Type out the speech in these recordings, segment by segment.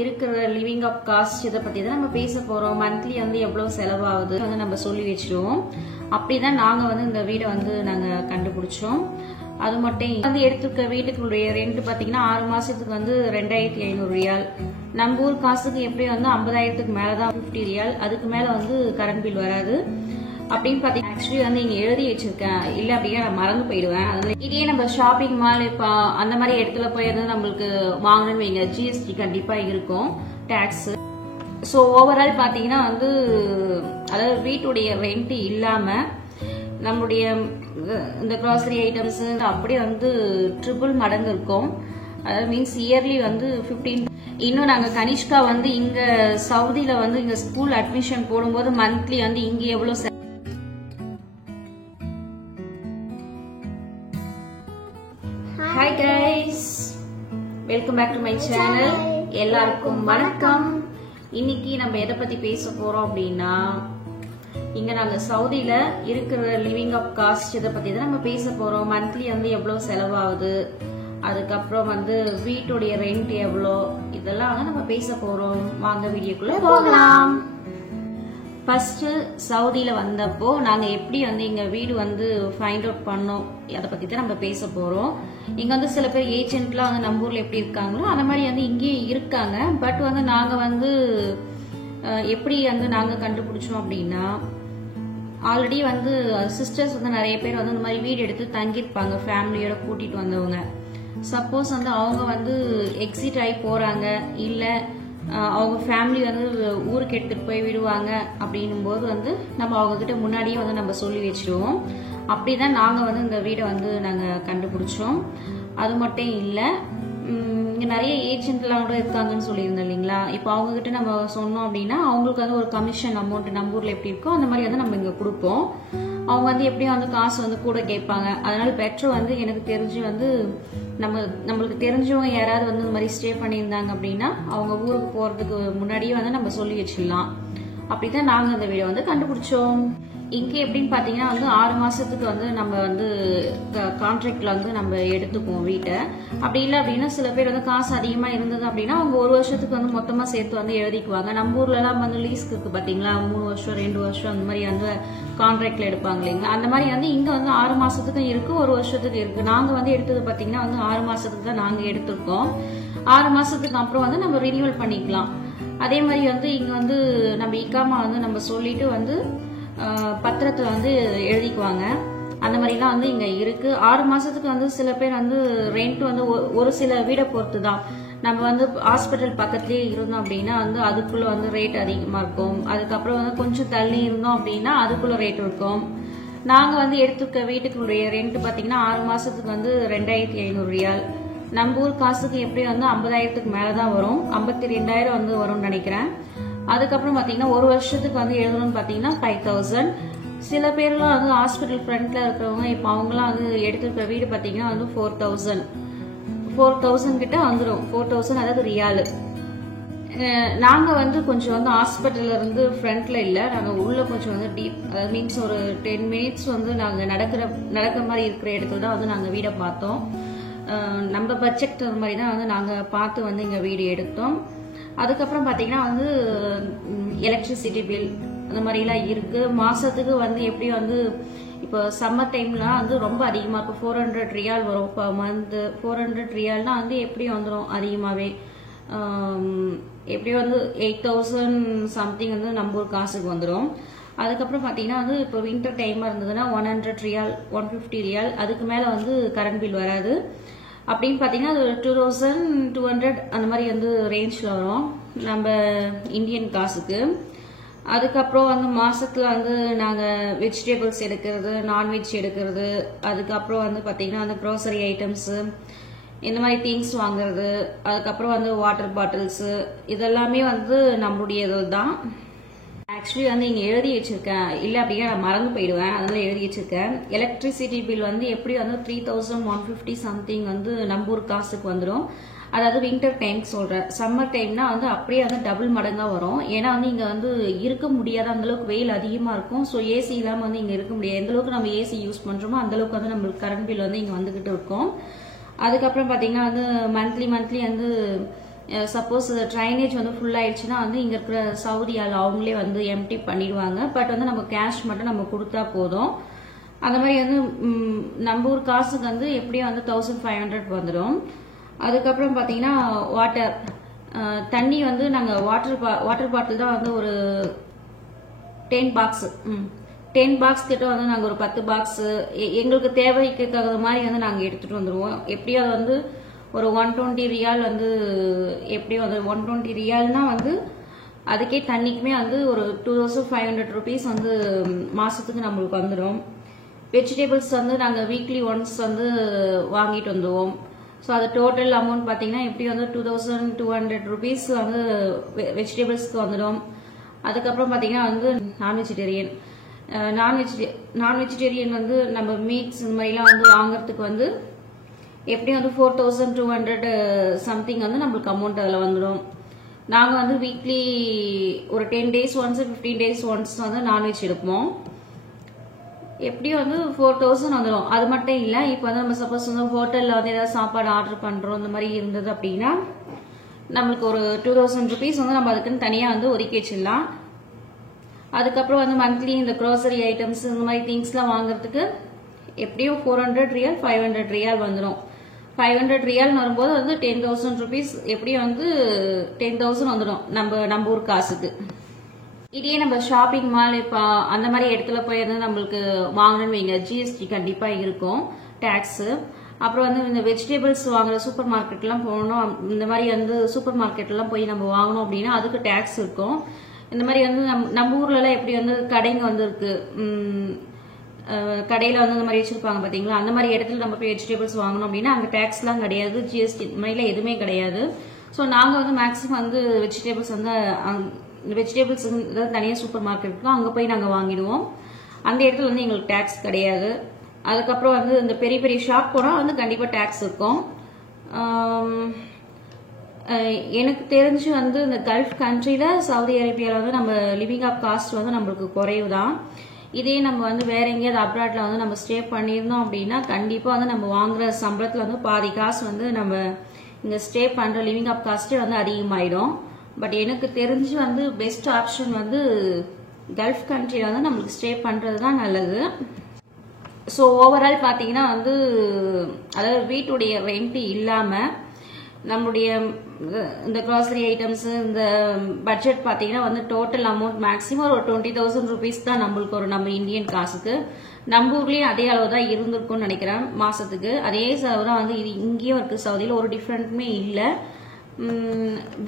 இருக்கிற லிவிங் அப் காஸ்ட் இதை பத்தி தான் நம்ம பேச போறோம். மந்த்லி வந்து எவ்வளவு செலவாகுது வந்து நம்ம சொல்லி வச்சிருவோம். அப்படிதான் நாங்க வந்து இந்த வீடை வந்து நாங்க கண்டுபிடிச்சோம். அது மட்டும் வந்து எடுத்துக்க வீட்டுக்குடைய ரெண்ட் பாத்தீங்கன்னா 6 மாசத்துக்கு வந்து 2500 ரியால். நம்ம ஊர் காசுக்கு எப்படி வந்து 50,000க்கு மேலதான் 50 ரியால். அதுக்கு மேல வந்து கரண்ட் பில் வராது. அப்படின்னு பாத்தீங்கன்னா ஆக்சுவலி வந்து இங்க எழுதி வச்சிருக்கேன், இல்ல அப்படியே நான் மறந்து போயிடுவேன். அதனால இதே நம்ம ஷாப்பிங் மால் இப்ப அந்த மாதிரி இடத்துல போய் வந்து நம்மளுக்கு வாங்கணும்னு வைங்க, ஜிஎஸ்டி கண்டிப்பா இருக்கும், டாக்ஸ். ஸோ ஓவரால் பாத்தீங்கன்னா வந்து அதாவது வீட்டுடைய ரெண்ட் இல்லாம நம்முடைய இந்த கிராசரி ஐட்டம்ஸ் அப்படியே வந்து ட்ரிபிள் மடங்கு இருக்கும். அதாவது மீன்ஸ் இயர்லி வந்து 15. இன்னும் நாங்க கனிஷ்கா வந்து இங்க சவுதியில வந்து இங்க ஸ்கூல் அட்மிஷன் போடும்போது மந்த்லி வந்து இங்க எவ்வளவு. Hi guys, welcome back to my channel. எல்லாருக்கும் வணக்கம். இன்னைக்கு நம்ம எதை பத்தி பேச போறோம் அப்படின்னா, இங்க நாங்க சவுதியில இருக்கிற லிவிங் அப் காஸ்ட் இதை பத்தி தான் நம்ம பேச போறோம். மந்த்லி வந்து எவ்வளவு செலவாகுது, அதுக்கப்புறம் வந்து வீட்டுடைய ரெண்ட் எவ்வளோ, இதெல்லாம் வந்து நம்ம பேச போறோம். வாங்க வீடியோக்குள்ள போகலாம். ஃபர்ஸ்ட் சவுதியில வந்தப்போ நாங்க எப்படி வந்து எங்க வீடு வந்து ஃபைண்ட் அவுட் பண்ணோம், அதை பத்தி தான் நம்ம பேச போறோம். இங்க வந்து சில பேர் ஏஜென்ட்லாம் வந்து நம்ம ஊர்ல எப்படி இருக்காங்களோ அந்த மாதிரி வந்து இங்கேயும் இருக்காங்க. பட் வந்து நாங்க வந்து எப்படி வந்து நாங்க கண்டுபிடிச்சோம் அப்படின்னா, ஆல்ரெடி வந்து சிஸ்டர்ஸ் வந்து நிறைய பேர் வந்து இந்த மாதிரி வீடு எடுத்து தங்கியிருப்பாங்க ஃபேமிலியோட கூட்டிட்டு வந்தவங்க. சப்போஸ் வந்து அவங்க வந்து எக்ஸிட் ஆகி போறாங்க, இல்ல அவங்க ஃபேமிலி வந்து ஊருக்கு எடுத்துட்டு போய் விடுவாங்க அப்படின்னும் போது வந்து நம்ம அவங்க கிட்ட முன்னாடியே வந்து நம்ம சொல்லி வச்சிருவோம். அப்படிதான் நாங்க வந்து இந்த வீடை வந்து நாங்க கண்டுபிடிச்சோம். அது மட்டும் இல்ல, இங்க நிறைய ஏஜென்ட்லாம் கூட இருக்காங்கன்னு சொல்லியிருந்தோம் இல்லைங்களா. இப்போ அவங்க கிட்ட நம்ம சொன்னோம் அப்படின்னா அவங்களுக்கு வந்து ஒரு கமிஷன் அமௌண்ட் நம்ம ஊர்ல எப்படி இருக்கோ அந்த மாதிரி வந்து நம்ம இங்க கொடுப்போம். அவங்க வந்து எப்படியும் வந்து காசு வந்து கூட கேட்பாங்க. அதனால பெட்ரோல் வந்து எனக்கு தெரிஞ்சு வந்து நம்மளுக்கு தெரிஞ்சவங்க யாராவது வந்து இந்த மாதிரி ஸ்டே பண்ணியிருந்தாங்க அப்படின்னா அவங்க ஊருக்கு போறதுக்கு முன்னாடியே வந்து நம்ம சொல்லி வச்சிடலாம். அப்படிதான் நாங்க அந்த வீடை வந்து கண்டுபிடிச்சோம். இங்க எப்படின்னு பாத்தீங்கன்னா வந்து 6 மாசத்துக்கு வந்து நம்ம வந்து கான்ட்ராக்ட்ல வந்து நம்ம எடுத்துக்குவோம் வீட்டை. அப்படி இல்லை அப்படின்னா சில பேர் வந்து காசு அதிகமா இருந்தது அப்படின்னா அவங்க 1 வருஷத்துக்கு வந்து மொத்தமா சேர்த்து வந்து எழுதிக்குவாங்க. நம்ம ஊர்ல எல்லாம் வந்து லீஸ்க்கு இருக்கு பாத்தீங்களா, 3 வருஷம் 2 வருஷம் அந்த மாதிரி வந்து கான்ட்ராக்ட்ல எடுப்பாங்க இல்லைங்களா. அந்த மாதிரி வந்து இங்க வந்து 6 மாசத்துக்கும் இருக்கு, 1 வருஷத்துக்கு இருக்கு. நாங்க வந்து எடுத்தது பாத்தீங்கன்னா வந்து 6 மாசத்துக்கு தான் நாங்க எடுத்திருக்கோம். 6 மாசத்துக்கு அப்புறம் வந்து நம்ம ரினியூவல் பண்ணிக்கலாம். அதே மாதிரி வந்து இங்க வந்து நம்ம இக்காமா வந்து நம்ம சொல்லிட்டு வந்து பத்திரத்தை வந்து எழுதிக்குவாங்க. அந்த மாதிரிலாம் வந்து இங்க இருக்கு. 6 மாசத்துக்கு வந்து சில பேர் வந்து ரெண்ட் வந்து ஒரு சில வீடை பொறுத்து தான். நம்ம வந்து ஹாஸ்பிட்டல் பக்கத்துலயே இருந்தோம் அப்படின்னா வந்து அதுக்குள்ள வந்து ரேட் அதிகமா இருக்கும். அதுக்கப்புறம் வந்து கொஞ்சம் தள்ளி இருந்தோம் அப்படின்னா அதுக்குள்ள ரேட் இருக்கும். நாங்க வந்து எடுத்துக்க வீட்டுக்குடைய ரெண்ட் பாத்தீங்கன்னா 6 மாசத்துக்கு வந்து 2500 ரியால். நம்ம ஊர் காசுக்கு எப்படி வந்து 50,000க்கு மேலதான் வரும், 52,000 வந்து வரும்னு நினைக்கிறேன். அதுக்கப்புறம் பாத்தீங்கன்னா 1 வருஷத்துக்கு வந்து எழுதணும்னு பாத்தீங்கன்னா 5,000. சில பேர்லாம் வந்து ஹாஸ்பிட்டல் ஃப்ரண்ட்ல இருக்கிறவங்க இப்ப அவங்கலாம் வந்து எடுத்துக்கிற வீடு பாத்தீங்கன்னா வந்து 4,000 கிட்ட வந்துடும். 4,000 அதாவது ரியாலு. நாங்க வந்து கொஞ்சம் வந்து ஹாஸ்பிட்டல்ல இருந்து ஃப்ரண்ட்ல இல்ல, நாங்க உள்ள கொஞ்சம் வந்து டீப், அதாவது மீன்ஸ் ஒரு 10 மினிட்ஸ் வந்து நாங்க நடக்கிற மாதிரி இருக்கிற இடத்துல தான் வந்து நாங்க வீடை பார்த்தோம். நம்ம பட்ஜெட் மாதிரி தான் வந்து நாங்க பார்த்து வந்து இங்க வீடு எடுத்தோம். அதுக்கப்புறம் பாத்தீங்கன்னா வந்து எலக்ட்ரிசிட்டி பில் அந்த மாதிரி எல்லாம் இருக்கு. மாசத்துக்கு வந்து எப்படி வந்து இப்போ சம்மர் டைம்லாம் வந்து ரொம்ப அதிகமா இருக்கும். 400 ரியால் வரும் பர் மந்த். 400 ரியால்னா வந்து எப்படி வந்துடும் அதிகமாவே, எப்படி வந்து 8,000 சம்திங் வந்து நம்ம ஒரு காசுக்கு வந்துடும். அதுக்கப்புறம் பாத்தீங்கன்னா வந்து இப்போ வின்டர் டைமா இருந்ததுன்னா 100 ரியால் 150 ரியால், அதுக்கு மேல வந்து கரண்ட் பில் வராது. அப்படின்னு பாத்தீங்கன்னா அது 2,200 அந்த மாதிரி வந்து ரேஞ்ச்ல வரும் நம்ம இந்தியன் காசுக்கு. அதுக்கப்புறம் வந்து மாசத்துல வந்து நாங்க வெஜிடபிள்ஸ் எடுக்கிறது, நான்வெஜ் எடுக்கிறது, அதுக்கப்புறம் வந்து பாத்தீங்கன்னா அந்த க்ரோசரி ஐட்டம்ஸ் இந்த மாதிரி திங்ஸ் வாங்குறது, அதுக்கப்புறம் வந்து வாட்டர் பாட்டில்ஸ், இதெல்லாமே வந்து நம்மளுடையது தான். ஆக்சுவலி வந்து இங்க எழுதி வச்சிருக்கேன், இல்ல அப்படியே நான் மறந்து போயிடுவேன், அதனால எழுதி வச்சிருக்கேன். எலக்ட்ரிசிட்டி பில் வந்து எப்படி வந்து 3,150 சம்திங் வந்து நம்ம ஊர் காசுக்கு வந்துடும். அதாவது வின்டர் டைம் சொல்றேன். சம்மர் டைம்னா வந்து அப்படியே வந்து டபுள் மடங்கா வரும். ஏன்னா வந்து இங்க வந்து இருக்க முடியாத அந்த அளவுக்கு வெயில் அதிகமா இருக்கும். ஸோ ஏசி இல்லாம வந்து இங்க இருக்க முடியாது. எந்த அளவுக்கு நம்ம ஏசி யூஸ் பண்றோமோ அந்த அளவுக்கு வந்து நம்மளுக்கு கரண்ட் பில் வந்து இங்க வந்துகிட்டு இருக்கும். அதுக்கப்புறம் பாத்தீங்கன்னா வந்து மந்த்லி வந்து சப்போஸ் ட்ரைனேஜ் வந்து ஃபுல் ஆயிடுச்சுன்னா வந்து இங்க இருக்கிற சவுதியால் அவங்களே வந்து எம்டி பண்ணிடுவாங்க. பட் வந்து நம்ம கேஷ் மட்டும் நம்ம கொடுத்தா போதும். அந்த மாதிரி வந்து நம்ம ஊர் காசுக்கு வந்து எப்படியும் வந்து 1500 வந்துடும். அதுக்கப்புறம் பாத்தீங்கன்னா வாட்டர், தண்ணி வந்து நாங்க வாட்டர் பாட்டில் தான் வந்து ஒரு 10 பாக்ஸ் 10 பாக்ஸ் கிட்ட வந்து நாங்க ஒரு 10 பாக்ஸ் எங்களுக்கு தேவைக்கு தகுந்த மாதிரி வந்து நாங்க எடுத்துட்டு வந்துருவோம். எப்படியும் அது வந்து ஒரு 120 ரியால் வந்து எப்படியும் வந்து 120 ரியால்னா வந்து அதுக்கே தண்ணிக்குமே வந்து ஒரு 2500 rupees வந்து மாசத்துக்கு நம்மளுக்கு வந்துடும். வெஜிடபிள்ஸ் வந்து நாங்க வீக்லி ஒன்ஸ் வந்து வாங்கிட்டு வந்துடுவோம். ஸோ அது டோட்டல் அமௌண்ட் பார்த்தீங்கன்னா எப்படி வந்து 2200 rupees வந்து வெஜிடபிள்ஸ்க்கு வந்துடும். அதுக்கப்புறம் பார்த்தீங்கன்னா வந்து நான் வெஜிடேரியன் வந்து நம்ம மீட்ஸ் இந்த மாதிரிலாம் வந்து வாங்குறதுக்கு வந்து எப்படி வந்து 4200 சம்திங் வந்து நம்மளுக்கு அமௌண்ட் அதில் வந்துடும். நாங்கள் வந்து வீக்லி ஒரு 10 days ஒன்ஸ் 15 days ஒன்ஸ் வந்து நான்வெஜ் எடுப்போம். எப்படியும் வந்து 4000 வந்துடும். அது மட்டும் இல்லை, இப்போ வந்து நம்ம சப்போஸ் வந்து ஹோட்டலில் வந்து ஏதாவது சாப்பாடு ஆர்டர் பண்ணுறோம் இந்த மாதிரி இருந்தது அப்படின்னா நம்மளுக்கு ஒரு 2000 rupees வந்து நம்ம அதுக்குன்னு தனியாக வந்து ஒதுக்கி வச்சிடலாம். அதுக்கப்புறம் வந்து மந்த்லி இந்த க்ரோசரி ஐட்டம்ஸ் இந்த மாதிரி திங்ஸ்லாம் வாங்குறதுக்கு எப்படியும் 400 ரியால் 500 ரியால் வந்துடும். 500 ரியால் வரும்போது வந்து 10,000 rupees எப்படியும் வந்து 10,000 வந்துடும் நம்ம ஊர் காசுக்கு. இதே நம்ம ஷாப்பிங் மால் இப்போ அந்த மாதிரி இடத்துல போய் வந்து நம்மளுக்கு வாங்கணும்னு வைங்க, ஜிஎஸ்டி கண்டிப்பா இருக்கும், டாக்ஸ். அப்புறம் வந்து இந்த வெஜிடபிள்ஸ் வாங்குற சூப்பர் மார்க்கெட்லாம் போகணும், இந்த மாதிரி வந்து சூப்பர் மார்க்கெட்லாம் போய் நம்ம வாங்கணும் அப்படின்னா அதுக்கு டாக்ஸ் இருக்கும். இந்த மாதிரி வந்து நம்ம ஊர்ல எல்லாம் எப்படி வந்து கடைங்க வந்து இருக்கு, கடையில வந்து இந்த மாதிரி வச்சிருப்பாங்க பாத்தீங்களா, அந்த மாதிரி இடத்துல நம்ம போய் வெஜிடபிள்ஸ் வாங்கணும் அப்படின்னா அங்க டாக்ஸ் எல்லாம் கிடையாது, ஜிஎஸ்டி இந்த மாதிரிலாம் எதுவுமே கிடையாது. ஸோ நாங்க வந்து மேக்சிமம் வந்து வெஜிடபிள்ஸ் வந்து வெஜிடபிள்ஸ் தனியாக சூப்பர் மார்க்கெட் இருக்கும், அங்கே போய் நாங்கள் வாங்கிடுவோம். அந்த இடத்துல வந்து எங்களுக்கு டேக்ஸ் கிடையாது. அதுக்கப்புறம் வந்து இந்த பெரிய பெரிய ஷாப் போனால் வந்து கண்டிப்பாக டேக்ஸ் இருக்கும். எனக்கு தெரிஞ்சு வந்து இந்த கல்ஃப் கண்ட்ரியில் சவுதி அரேபியாவில் வந்து நம்ம லிவிங் ஆஃப் காஸ்ட் வந்து நம்மளுக்கு குறைவு தான். இதே நம்ம வந்து வேற எங்கேயாவது அப்ராட்ல வந்து நம்ம ஸ்டே பண்ணியிருந்தோம் அப்படின்னா கண்டிப்பாக வந்து நம்ம வாங்குற சம்பளத்தில் வந்து பாதி காசு வந்து நம்ம இங்கே ஸ்டே பண்ணுற லிவிங் ஆஃப் காஸ்ட்டே வந்து அதிகமாயிடும். பட் எனக்கு தெரிஞ்சு வந்து பெஸ்ட் ஆப்ஷன் வந்து கல்ஃப் கண்ட்ரியில் வந்து நம்மளுக்கு ஸ்டே பண்ணுறது தான் நல்லது. ஸோ ஓவரால் பார்த்தீங்கன்னா வந்து அதாவது வீட்டுடைய ரெண்ட் இல்லாமல் நம்மளுடைய இந்த க்ராசரி ஐட்டம்ஸ் இந்த பட்ஜெட் பார்த்தீங்கன்னா வந்து டோட்டல் அமௌண்ட் மேக்ஸிமம் ஒரு 20,000 rupees தான் நம்மளுக்கு ஒரு நம்ம இந்தியன் காசுக்கு. நம்ம ஊர்லேயும் அதே அளவு தான் இருந்திருக்கும்னு நினைக்கிறேன் மாசத்துக்கு. அதே அளவு தான் வந்து இது இங்கேயும் இருக்கு, சவுதியில் ஒரு டிஃப்ரெண்ட்டுமே இல்லை.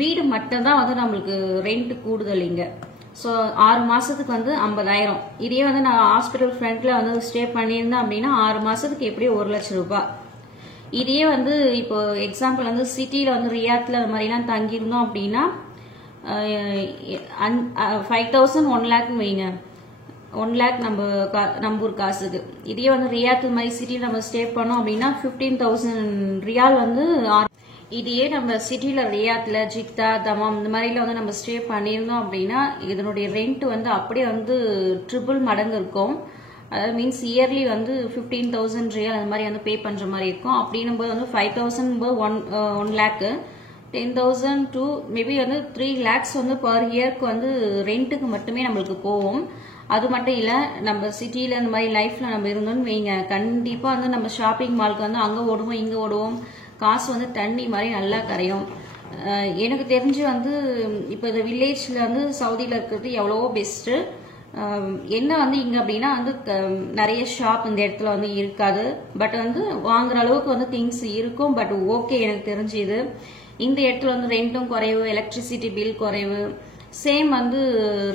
வீடு மட்டும் தான் வந்து நம்மளுக்கு ரெண்ட் கூடுதல் இங்க. ஸோ 6 மாசத்துக்கு வந்து 50,000. இதே வந்து நான் ஹாஸ்பிட்டல் ஃப்ரண்ட்ல வந்து ஸ்டே பண்ணியிருந்தேன் அப்படின்னா 6 மாசத்துக்கு எப்படியும் 1 லட்சம் ரூபாய். இதே வந்து இப்போ எக்ஸாம்பிள் வந்து சிட்டியில வந்து ரியாத்ல அது மாதிரிலாம் தங்கியிருந்தோம் அப்படின்னா 5,000 1 lakh வைங்க, 1 lakh நம்ம ஊர் காசுக்கு. இதே வந்து ரியாத் மாதிரி சிட்டியில் நம்ம ஸ்டே பண்ணோம் அப்படின்னா 15,000 ரியால் வந்து. இதையே நம்ம சிட்டியில ரியாத்ல ஜித்தா தமாம் இந்த மாதிரில வந்து நம்ம ஸ்டே பண்ணியிருந்தோம் அப்படின்னா இதனுடைய ரெண்ட் வந்து அப்படியே வந்து ட்ரிபிள் மடங்கு இருக்கும். அதாவது மீன்ஸ் இயர்லி வந்து 15,000 ரியால் அந்த மாதிரி வந்து பே பண்ற மாதிரி இருக்கும். அப்படின்னும் போது வந்து 5,000 1 lakh 10,000 to மேபி வந்து 3 lakhs வந்து பர் இயர்க்கு வந்து ரெண்ட்டுக்கு மட்டுமே நம்மளுக்கு போகும். அது மட்டும் இல்ல நம்ம சிட்டியில இந்த மாதிரி லைஃப்ல நம்ம இருந்தோம்னு வைங்க, கண்டிப்பா வந்து நம்ம ஷாப்பிங் மால்க்கு வந்து அங்க ஓடுவோம் இங்க ஓடுவோம், காசு வந்து தண்ணி மாதிரி நல்லா கரையும். எனக்கு தெரிஞ்சு வந்து இப்போ இந்த வில்லேஜ்ல வந்து சவுதியில இருக்கிறது எவ்வளவோ பெஸ்ட். என்ன வந்து இங்க அப்படின்னா வந்து நிறைய ஷாப் இந்த இடத்துல வந்து இருக்காது, பட் வந்து வாங்குற அளவுக்கு வந்து திங்ஸ் இருக்கும். பட் ஓகே, எனக்கு தெரிஞ்சு இது இந்த இடத்துல வந்து ரெண்டும் குறைவு, எலக்ட்ரிசிட்டி பில் குறைவு. சேம் வந்து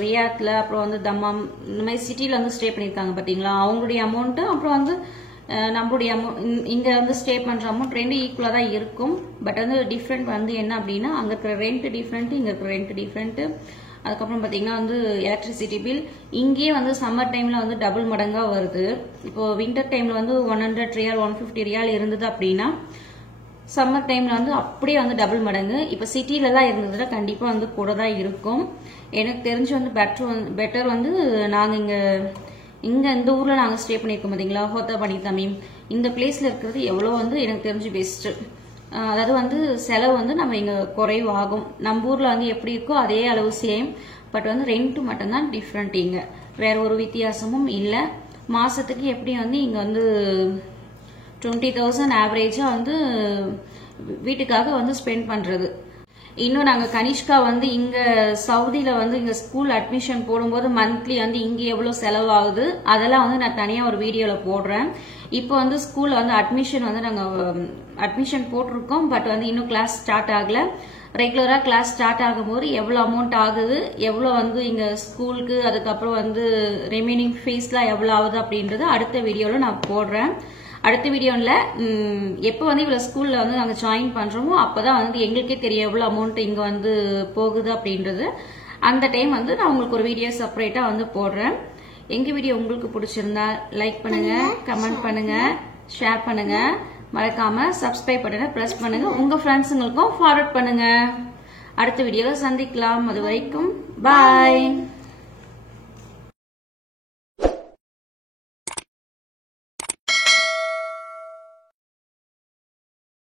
ரியாத்ல அப்புறம் வந்து தம்மாம் இந்த மாதிரி சிட்டில வந்து ஸ்டே பண்ணிருக்காங்க பாத்தீங்களா, அவங்களுடைய அமௌண்ட் அப்புறம் வந்து நம்மளுடைய அமௌண்ட் இங்க வந்து ஸ்டே பண்ற அமௌண்ட் ரெண்டும் ஈக்குவலா தான் இருக்கும். பட் வந்து டிஃப்ரெண்ட் வந்து என்ன அப்படின்னா அங்க இருக்கிற ரெண்ட் டிஃப்ரெண்ட், இங்க இருக்கிற ரெண்ட் டிஃப்ரெண்ட். அதுக்கப்புறம் பாத்தீங்கன்னா வந்து எலக்ட்ரிசிட்டி பில் இங்கேயே வந்து சம்மர் டைம்ல வந்து டபுள் மடங்கா வருது. இப்போ வின்டர் டைம்ல வந்து 100 ரியால் 150 ரியால் இருந்தது அப்படின்னா சம்மர் டைம்ல வந்து அப்படியே வந்து டபுள் மடங்கு. இப்ப சிட்டில எல்லாம் இருந்ததுன்னா கண்டிப்பா வந்து கூட தான் இருக்கும். எனக்கு தெரிஞ்சு வந்து பெட்டர் வந்து நாங்க இங்க இந்த ஊர்ல நாங்க ஸ்டே பண்ணிருக்கோம் பாத்தீங்களா, ஹோத்தா பனி தமீம் இந்த பிளேஸ்ல இருக்கிறது எவ்வளவு வந்து எனக்கு தெரிஞ்சு பெஸ்ட். அதாவது வந்து செலவு வந்து நம்ம இங்க குறைவாகும். நம்ம ஊர்ல வந்து எப்படி இருக்கோ அதே அளவு சேம், பட் வந்து ரெண்ட் மட்டும்தான் டிஃப்ரெண்ட். இங்க வேற ஒரு வித்தியாசமும் இல்லை. மாசத்துக்கு எப்படி வந்து இங்க வந்து 20,000 ஆவரேஜா வந்து வீட்டுக்காக வந்து ஸ்பெண்ட் பண்றது. இன்னும் நாங்க கனிஷ்கா வந்து இங்க சவுதியில வந்து இங்க ஸ்கூல் அட்மிஷன் போடும்போது மந்த்லி வந்து இங்க எவ்வளவு செலவாகுது அதெல்லாம் வந்து நான் தனியா ஒரு வீடியோல போடுறேன். இப்போ வந்து ஸ்கூல்ல வந்து அட்மிஷன் வந்து நாங்க அட்மிஷன் போட்டிருக்கோம், பட் வந்து இன்னும் கிளாஸ் ஸ்டார்ட் ஆகல. ரெகுலரா கிளாஸ் ஸ்டார்ட் ஆகும்போது எவ்வளவு அமௌண்ட் ஆகுது, எவ்வளவு வந்து இங்க ஸ்கூலுக்கு, அதுக்கப்புறம் வந்து ரிமைனிங் ஃபீஸ்லாம் எவ்வளவு ஆகுது அப்படின்றது அடுத்த வீடியோல நான் போடுறேன். அடுத்த வீடியோல எப்போ வந்து இவ்வளவு ஸ்கூல்ல வந்து நாங்க ஜாயின் பண்றோமோ அப்பதான் வந்து எங்களுக்கே தெரியும் எவ்வளவு அமௌண்ட் இங்க வந்து போகுது அப்படின்றது. அந்த டைம் வந்து நான் உங்களுக்கு ஒரு வீடியோ செப்பரேட்டா வந்து போடுறேன். எங்க வீடியோ உங்களுக்கு பிடிச்சிருந்தா லைக் பண்ணுங்க, கமெண்ட் பண்ணுங்க, ஷேர் பண்ணுங்க, மறக்காம சப்ஸ்கிரைப் பட்டனை பிரஸ் பண்ணுங்க, உங்க ஃப்ரெண்ட்ஸுங்களுக்கும் ஃபார்வர்ட் பண்ணுங்க. அடுத்த வீடியோல சந்திக்கலாம். அது வரைக்கும் பாய்.